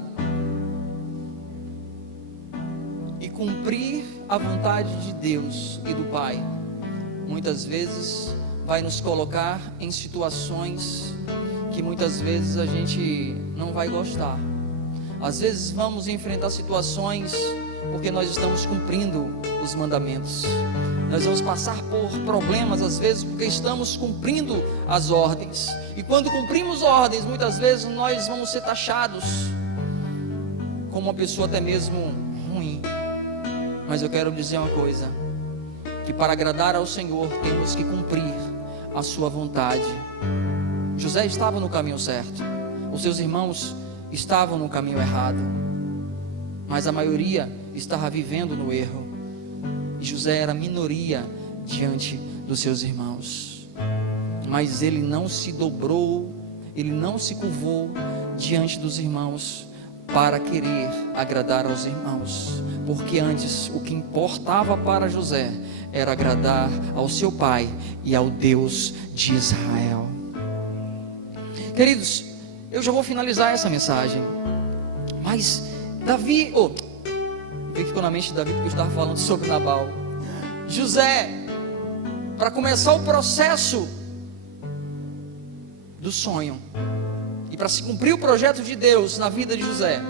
E cumprir a vontade de Deus e do Pai, muitas vezes vai nos colocar em situações que muitas vezes a gente não vai gostar. Às vezes vamos enfrentar situações porque nós estamos cumprindo os mandamentos. Nós vamos passar por problemas às vezes porque estamos cumprindo as ordens. E quando cumprimos ordens, muitas vezes nós vamos ser taxados como uma pessoa até mesmo ruim. Mas eu quero dizer uma coisa, que para agradar ao Senhor temos que cumprir a sua vontade. José estava no caminho certo, os seus irmãos estavam no caminho errado, mas a maioria estava vivendo no erro, e José era minoria diante dos seus irmãos. Mas ele não se dobrou, ele não se curvou diante dos irmãos, para querer agradar aos irmãos, porque antes o que importava para José era agradar ao seu pai e ao Deus de Israel. Queridos, eu já vou finalizar essa mensagem, mas Davi, que ficou na mente de Davi porque eu estava falando sobre Nabal. José, para começar o processo do sonho e para se cumprir o projeto de Deus na vida de José,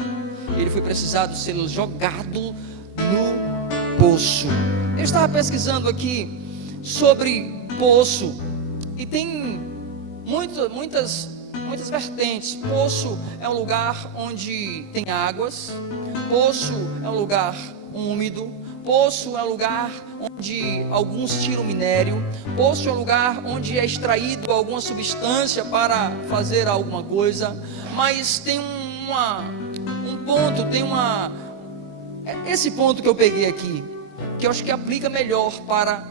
ele foi precisado ser jogado no poço. Eu estava pesquisando aqui sobre poço e tem muitas vertentes. Poço é um lugar onde tem águas, poço é um lugar úmido, poço é um lugar onde alguns tiram minério, poço é um lugar onde é extraído alguma substância para fazer alguma coisa, mas tem esse ponto que eu peguei aqui, que eu acho que aplica melhor para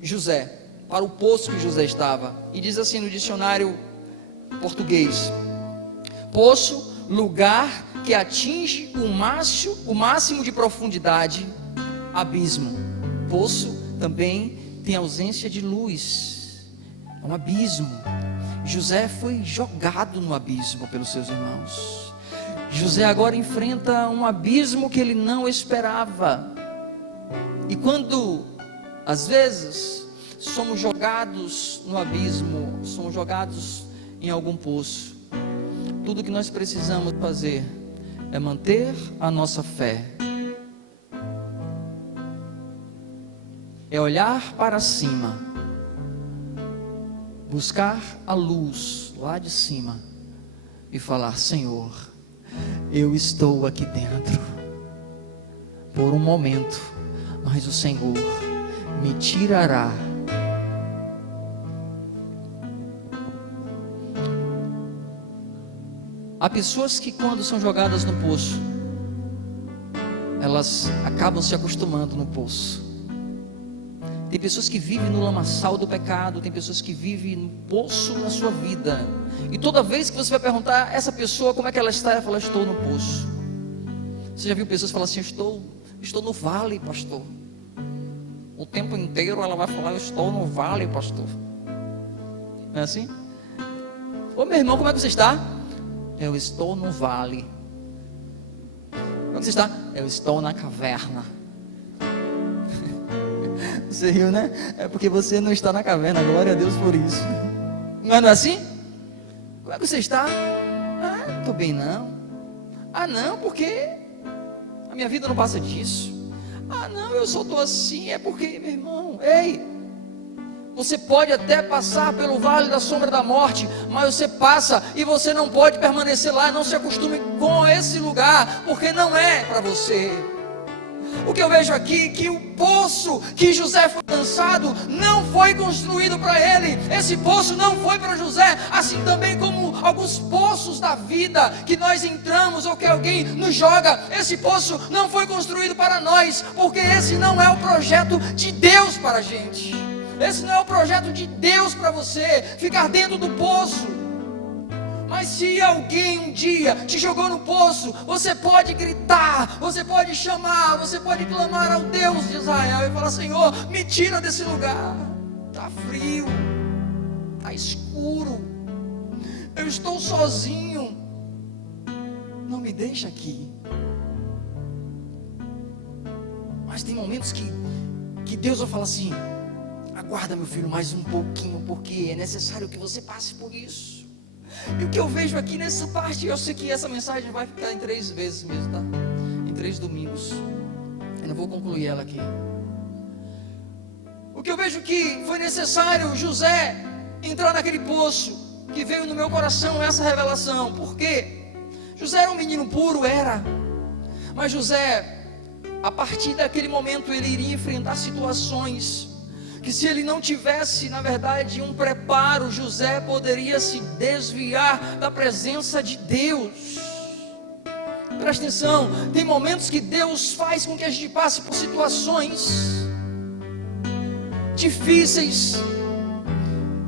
José, para o poço que José estava, e diz assim no dicionário português: poço, lugar que atinge o máximo de profundidade. Abismo. Poço também tem ausência de luz, é um abismo. José foi jogado no abismo pelos seus irmãos. José agora enfrenta um abismo que ele não esperava. E quando às vezes somos jogados no abismo, somos jogados em algum poço, tudo que nós precisamos fazer é manter a nossa fé, é olhar para cima, buscar a luz lá de cima e falar: Senhor, eu estou aqui dentro por um momento, mas o Senhor me tirará. Há pessoas que, quando são jogadas no poço, elas acabam se acostumando no poço. Tem pessoas que vivem no lamaçal do pecado, tem pessoas que vivem no poço na sua vida, e toda vez que você vai perguntar a essa pessoa como é que ela está, ela fala: estou no poço. Você já viu pessoas falar assim: estou no vale, pastor. O tempo inteiro ela vai falar: eu estou no vale, pastor. Não é assim? Ô meu irmão, como é que você está? Eu estou no vale. Como você está? Eu estou na caverna. Você riu, né? É porque você não está na caverna, glória a Deus por isso. Não é assim? Como é que você está? Ah, não estou bem não. Ah não, porque a minha vida não passa disso. Ah não, eu só estou assim, é porque, meu irmão, ei, você pode até passar pelo vale da sombra da morte, mas você passa e você não pode permanecer lá. Não se acostume com esse lugar, porque não é para você. O que eu vejo aqui, que o poço que José foi lançado não foi construído para ele. Esse poço não foi para José, assim também como alguns poços da vida que nós entramos ou que alguém nos joga. Esse poço não foi construído para nós, porque esse não é o projeto de Deus para a gente. Esse não é o projeto de Deus para você, ficar dentro do poço. Mas se alguém um dia te jogou no poço, você pode gritar, você pode chamar, você pode clamar ao Deus de Israel e falar: Senhor, me tira desse lugar. Está frio, está escuro, eu estou sozinho, não me deixa aqui. Mas tem momentos que Deus vai falar assim: aguarda, meu filho, mais um pouquinho, porque é necessário que você passe por isso. E o que eu vejo aqui nessa parte, eu sei que essa mensagem vai ficar em 3 vezes mesmo, tá? Em 3 domingos. Eu não vou concluir ela aqui. O que eu vejo que foi necessário José entrar naquele poço, que veio no meu coração essa revelação. Por quê? José era um menino puro, era. Mas José, a partir daquele momento, ele iria enfrentar situações que, se ele não tivesse, na verdade, um preparo, José poderia se desviar da presença de Deus. Presta atenção, tem momentos que Deus faz com que a gente passe por situações difíceis,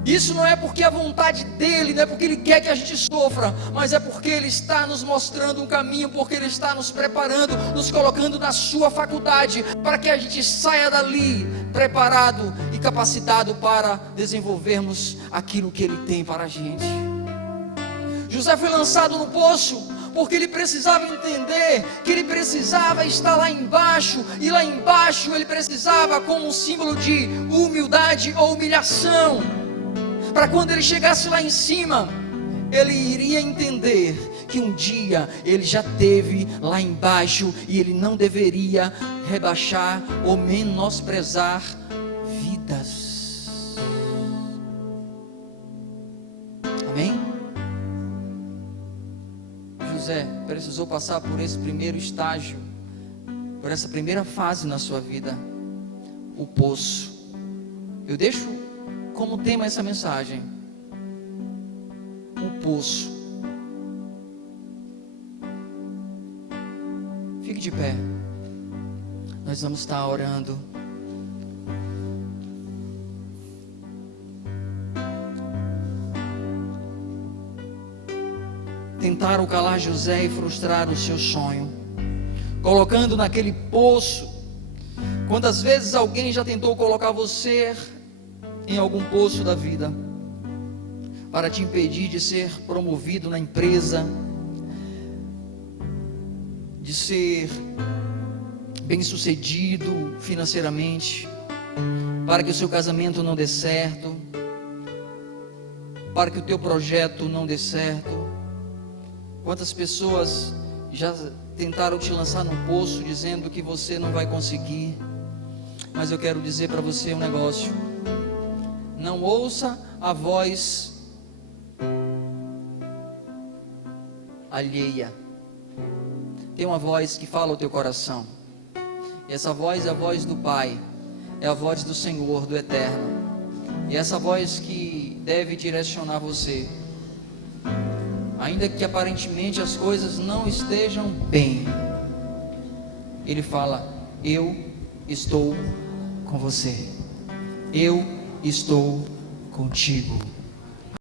Isso não é porque a vontade dele, não é porque ele quer que a gente sofra, mas é porque ele está nos mostrando um caminho, porque ele está nos preparando, nos colocando na sua faculdade, para que a gente saia dali preparado e capacitado para desenvolvermos aquilo que ele tem para a gente. José foi lançado no poço porque ele precisava entender que ele precisava estar lá embaixo, e lá embaixo ele precisava, como um símbolo de humildade ou humilhação, para quando ele chegasse lá em cima, ele iria entender que um dia ele já esteve lá embaixo, e ele não deveria rebaixar ou menosprezar vidas. Amém? José precisou passar por esse primeiro estágio, por essa primeira fase na sua vida, o poço. Eu deixo como tema essa mensagem: o poço. Fique de pé, nós vamos estar orando. Tentaram calar José e frustrar o seu sonho, colocando naquele poço. Quantas vezes alguém já tentou colocar você em algum poço da vida, para te impedir de ser promovido na empresa, de ser bem-sucedido financeiramente, para que o seu casamento não dê certo, para que o teu projeto não dê certo? Quantas pessoas já tentaram te lançar num poço, dizendo que você não vai conseguir? Mas eu quero dizer para você um negócio: não ouça a voz alheia. Tem uma voz que fala ao teu coração, e essa voz é a voz do Pai, é a voz do Senhor, do Eterno, e essa voz que deve direcionar você. Ainda que aparentemente as coisas não estejam bem, Ele fala: eu estou com você, eu estou contigo.